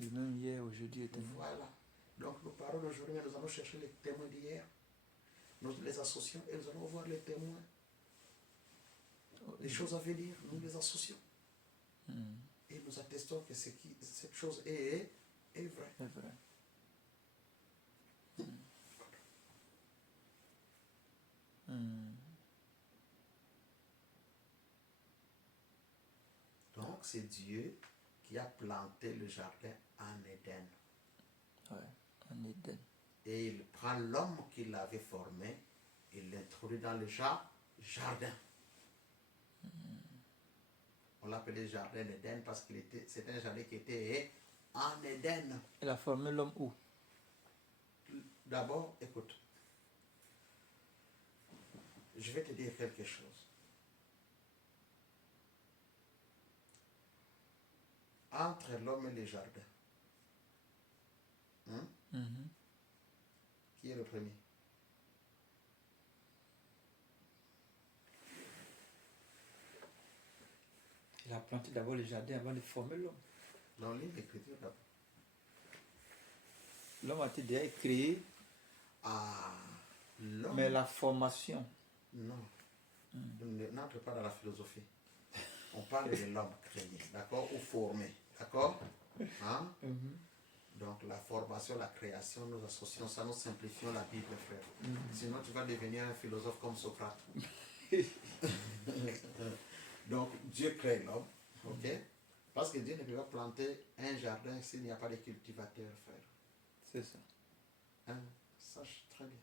Et même hier, aujourd'hui et demain. Voilà. Donc nous parlons d'aujourd'hui, mais nous allons chercher les témoins d'hier. Nous les associons et nous allons voir les témoins. Les choses à venir, nous les associons. Et nous attestons que cette chose est vraie. C'est vrai. Donc c'est Dieu qui a planté le jardin en Éden. Ouais, en Éden. Et il prend l'homme qu'il avait formé, il l'introduit dans le jardin. On l'appelait jardin d'Éden parce que c'était un jardin qui était en Éden. Il a formé l'homme où? D'abord, écoute, je vais te dire quelque chose. Entre l'homme et le jardin, qui est le premier? Il a planté d'abord le jardin avant de former l'homme. Non, lis l'écriture d'abord. L'homme a été déjà créé, L'homme. mais la formation. Non. N'entre pas dans la philosophie. On parle de l'homme créé, d'accord? Ou formé, d'accord? Hein? Donc la formation, la création, nous associons ça, nous simplifions la Bible, frère. Sinon tu vas devenir un philosophe comme Socrate. Donc Dieu crée l'homme, ok? Parce que Dieu ne peut pas planter un jardin s'il n'y a pas de cultivateur, frère. C'est ça. Hein? Sache très bien.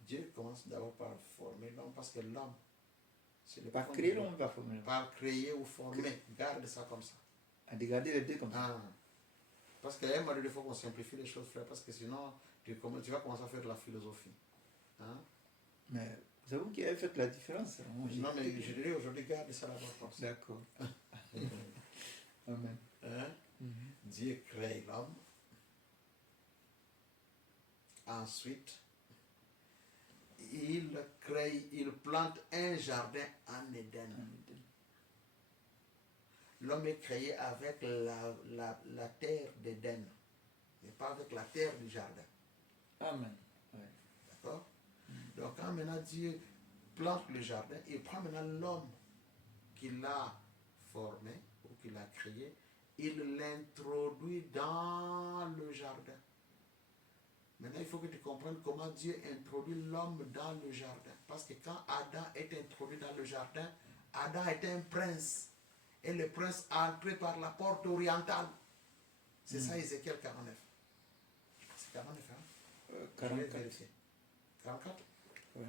Dieu commence d'abord par former l'homme parce que l'homme, c'est le Par créer l'homme, va former l'homme. Par créer ou former, garde ça comme ça. À garder les deux comme ça. Parce qu'à un moment donné, il faut qu'on simplifie les choses, frère, parce que sinon, tu vas commencer à faire de la philosophie. Hein? Mais c'est vous qui avez fait la différence. Non, mais je dirais aujourd'hui, garde ça là-bas comme ça. D'accord. Amen. Hein? Dieu crée l'homme. Ensuite, il plante un jardin en Éden. L'homme est créé avec la terre d'Éden, mais pas avec la terre du jardin. Amen. Ouais. D'accord? Donc quand maintenant Dieu plante le jardin, il prend maintenant l'homme qu'il a formé ou qu'il a créé, il l'introduit dans le jardin. Maintenant, il faut que tu comprennes comment Dieu introduit l'homme dans le jardin. Parce que quand Adam est introduit dans le jardin, Adam était un prince. Et le prince a entré par la porte orientale. C'est ça, Ézéchiel 49. C'est 49, hein? 44. 44? Oui.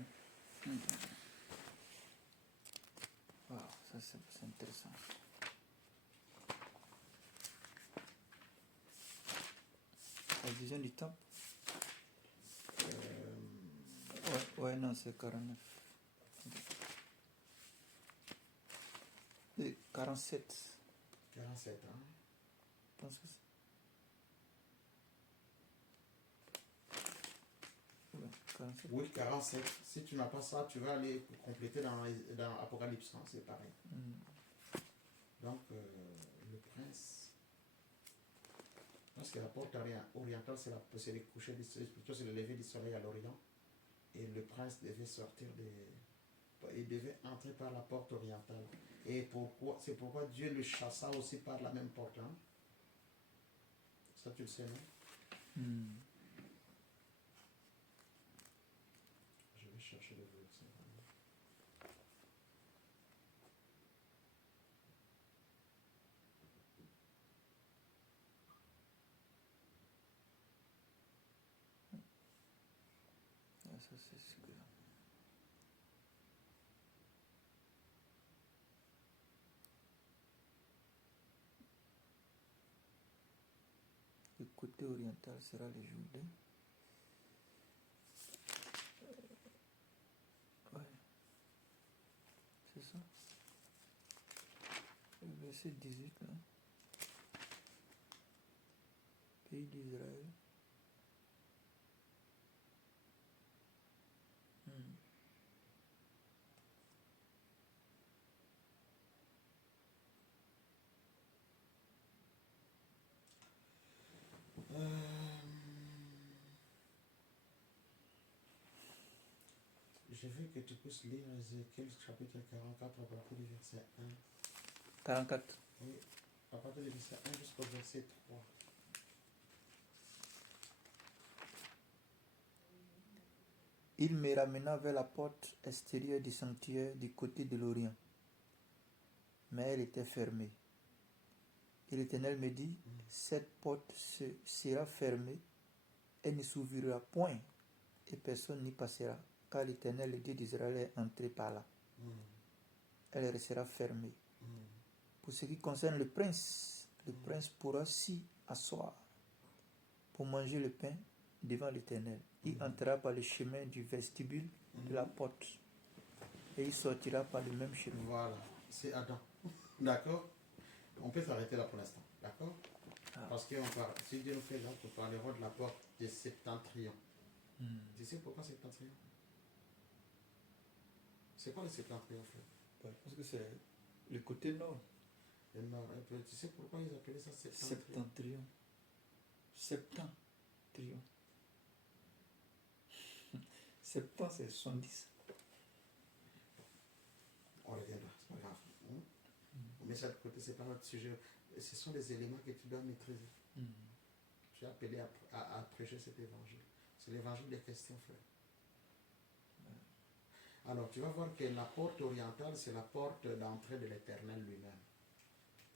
Wow, ça c'est intéressant. La vision du temple. Ouais, non, c'est 49. Et 47. 47, hein? Je pense que c'est... Ouais, 47. Oui, 47. Si tu n'as pas ça, tu vas aller compléter dans Apocalypse, hein? C'est pareil. Donc, le prince... Parce que la porte orientale, c'est le coucher du soleil, plutôt c'est le lever du soleil à l'Orient. Et le prince devait sortir il devait entrer par la porte orientale. Et c'est pourquoi Dieu le chassa aussi par la même porte. Hein? Ça, tu le sais, non? Je vais chercher le verset. Ça, c'est ce que... Le côté oriental sera le Jourdain. Ouais. C'est ça. Le verset 18, là. Pays d'Israël. Je veux que tu puisses lire Ézéchiel chapitre 44 à partir du verset 1. 44. Oui, à partir du verset 1 jusqu'au verset 3. Il me ramena vers la porte extérieure du sanctuaire du côté de l'Orient, mais elle était fermée. Et l'Éternel me dit, cette porte sera fermée, elle ne s'ouvrira point, et personne n'y passera, car l'Éternel, le Dieu d'Israël, est entré par là. Elle restera fermée. Pour ce qui concerne le prince pourra s'y asseoir pour manger le pain devant l'Éternel. Il entrera par le chemin du vestibule de la porte et il sortira par le même chemin. Voilà, c'est Adam. D'accord? On peut s'arrêter là pour l'instant. D'accord? Parce que si Dieu nous fait là, nous parlerons de la porte des septentrions. Tu sais pourquoi septentrion? C'est quoi le septentrion, frère? Je pense que c'est le côté nord. Le nord. Tu sais pourquoi ils appelaient ça septentrion? Septentrion. Septent, c'est 70. On reviendra, c'est pas grave. On met ça de côté, c'est pas notre sujet. Ce sont des éléments que tu dois maîtriser. Tu es appelé à prêcher cet évangile. C'est l'évangile des questions, frère. Alors, tu vas voir que la porte orientale, c'est la porte d'entrée de l'Éternel lui-même.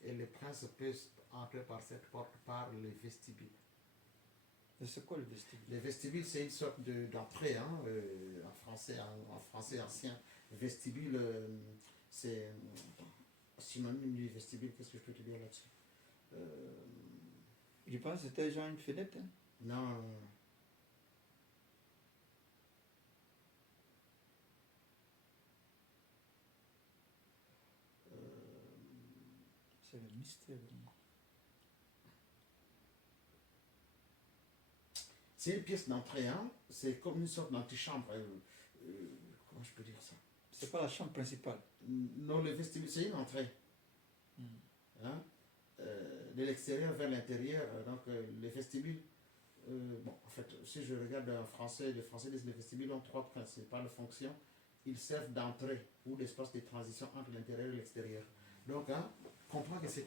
Et le prince peut entrer par cette porte par le vestibule. Et c'est quoi le vestibule? Le vestibule, c'est une sorte d'entrée, en français ancien. Vestibule, c'est synonyme du vestibule. Qu'est-ce que je peux te dire là-dessus? Je pense que c'était genre une fenêtre. Hein? Non. C'est le mystère. C'est une pièce d'entrée, c'est comme une sorte d'antichambre. Comment je peux dire ça? C'est pas la chambre principale. Non, le vestibule, c'est une entrée. De l'extérieur vers l'intérieur. Donc, les vestibules, en fait, si je regarde en français, les Français disent que les vestibules ont trois principales fonctions. Ils servent d'entrée ou d'espace de transition entre l'intérieur et l'extérieur. Donc, comprends que c'est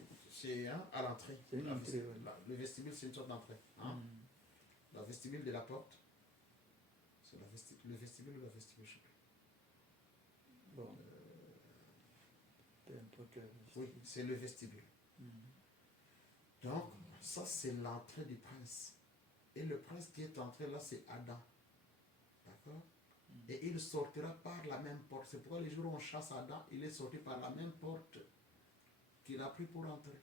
à l'entrée. Le vestibule, c'est une sorte d'entrée. Le vestibule de la porte, c'est le vestibule ou la vestibule, je sais plus. Bon. Oui, c'est le vestibule. Donc, ça, c'est l'entrée du prince. Et le prince qui est entré là, c'est Adam. D'accord? Et il sortira par la même porte. C'est pourquoi les jours où on chasse Adam, il est sorti par la même porte qu'il a pris pour entrer.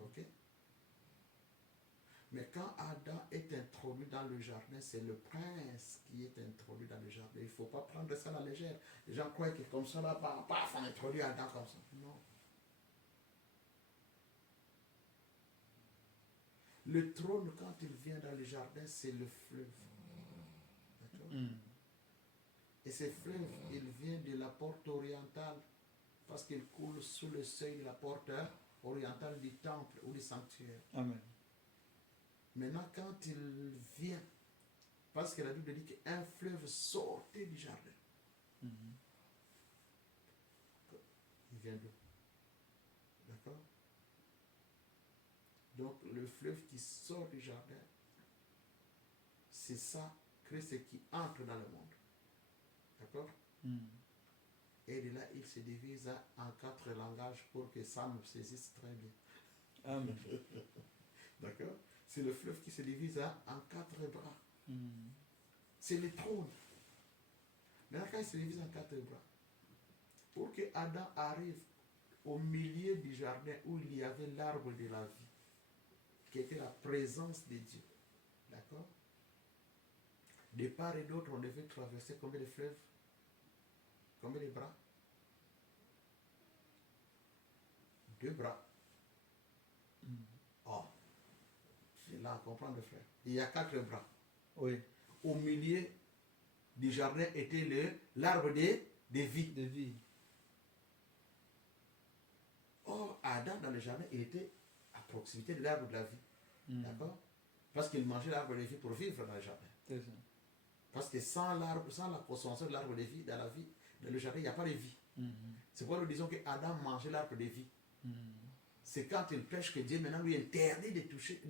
Ok? Mais quand Adam est introduit dans le jardin, c'est le prince qui est introduit dans le jardin. Il ne faut pas prendre ça à la légère. Les gens croient que comme ça, là, paf, on introduit Adam comme ça. Non. Le trône, quand il vient dans le jardin, c'est le fleuve. D'accord? Et ce fleuve, il vient de la porte orientale, parce qu'il coule sous le seuil de la porte orientale du temple ou du sanctuaire. Amen. Maintenant, quand il vient, parce que la Bible dit qu'un fleuve sortait du jardin. Il vient d'où? D'accord? Donc, le fleuve qui sort du jardin, c'est ça, Christ qui entre dans le monde. D'accord? Et de là, il se divise en 4 langages pour que ça nous saisisse très bien. Amen. D'accord? C'est le fleuve qui se divise en 4 bras. C'est le trône. Maintenant, quand il se divise en 4 bras, pour que Adam arrive au milieu du jardin où il y avait l'arbre de la vie, qui était la présence de Dieu. D'accord? De part et d'autre, on devait traverser combien de fleuves? Combien de bras? 2 bras. Oh, c'est là à comprendre, frère. Il y a 4 bras. Oui. Au milieu du jardin était l'arbre de vie. De vie. Or, Adam, dans le jardin, il était à proximité de l'arbre de la vie. D'accord? Parce qu'il mangeait l'arbre de la vie pour vivre dans le jardin. C'est ça. Parce que sans l'arbre, sans la consommation de l'arbre de vie, dans la vie, dans le jardin, il n'y a pas de vie. C'est pourquoi nous disons que Adam mangeait l'arbre de vie. C'est quand il pêche que Dieu maintenant lui interdit de toucher,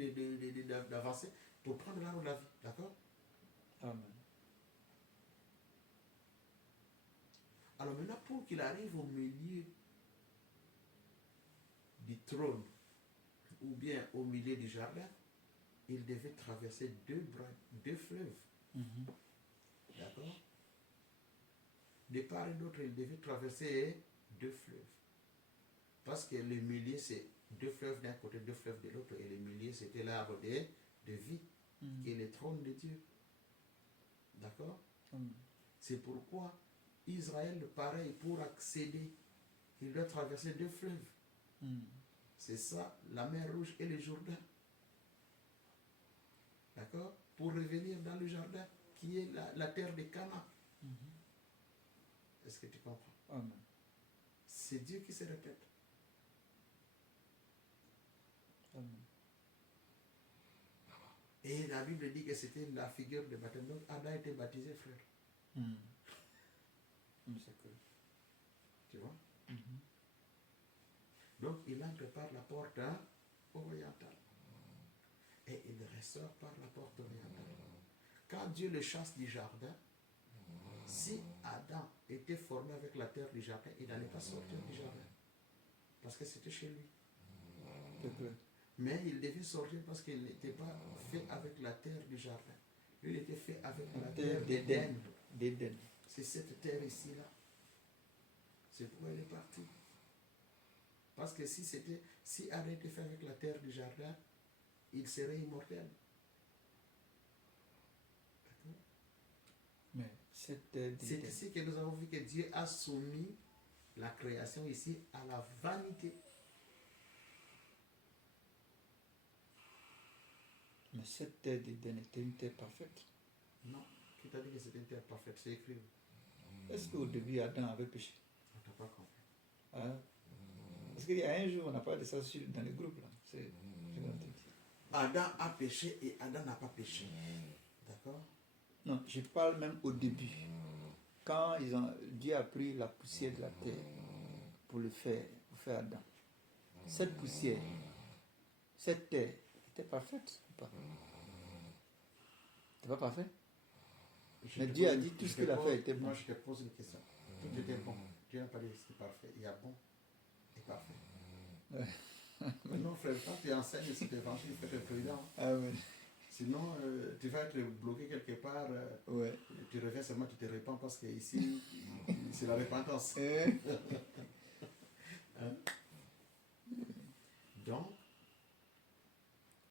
d'avancer pour prendre l'arbre de la vie. D'accord? Amen. Alors maintenant, pour qu'il arrive au milieu du trône, ou bien au milieu du jardin, il devait traverser deux fleuves. D'accord? De part et d'autre, il devait traverser deux fleuves. Parce que le milieu, c'est deux fleuves d'un côté, deux fleuves de l'autre. Et le milieu, c'était l'arbre de vie, qui est le trône de Dieu. D'accord? C'est pourquoi Israël, pareil, pour accéder, il doit traverser deux fleuves. C'est ça, la mer Rouge et le Jourdain. D'accord? Pour revenir dans le jardin, qui est la terre de Canaan. Est-ce que tu comprends? Amen. C'est Dieu qui se répète. Amen. Et la Bible dit que c'était la figure de baptême. Donc Adam a été baptisé, frère. C'est cool. Tu vois? Donc il entre par la porte orientale. Et il ressort par la porte orientale. Quand Dieu le chasse du jardin, si Adam était formé avec la terre du jardin, il n'allait pas sortir du jardin. Parce que c'était chez lui. Mais il devait sortir parce qu'il n'était pas fait avec la terre du jardin. Il était fait avec la terre d'Éden. C'est cette terre ici-là. C'est pourquoi il est parti. Parce que si Adam était fait avec la terre du jardin, il serait immortel. D'accord? Mais cette terre c'est ici que nous avons vu que Dieu a soumis la création ici à la vanité. Mais cette terre d'Éden était une terre parfaite. Non. Qui t'a dit que c'était une terre parfaite? C'est écrit. Est-ce qu'au début, Adam avait péché? On t'a pas compris. Parce qu'il y a un jour, on a parlé de ça dans les groupes. Là. Adam a péché et Adam n'a pas péché. D'accord? Non, je parle même au début. Quand Dieu a pris la poussière de la terre pour faire Adam. Cette poussière, cette terre était parfaite ou pas? C'était pas parfait? Mais Dieu a dit tout ce qu'il a fait était bon. Moi, je te pose une question. Tout était bon. Dieu n'a pas dit que c'était parfait. Il y a bon et parfait. Mais non, frère, quand tu enseignes cet évangile, il faut être prudent. Ah ouais. Sinon, tu vas être bloqué quelque part. Tu reviens seulement, tu te répands parce que ici, c'est la repentance. Hein?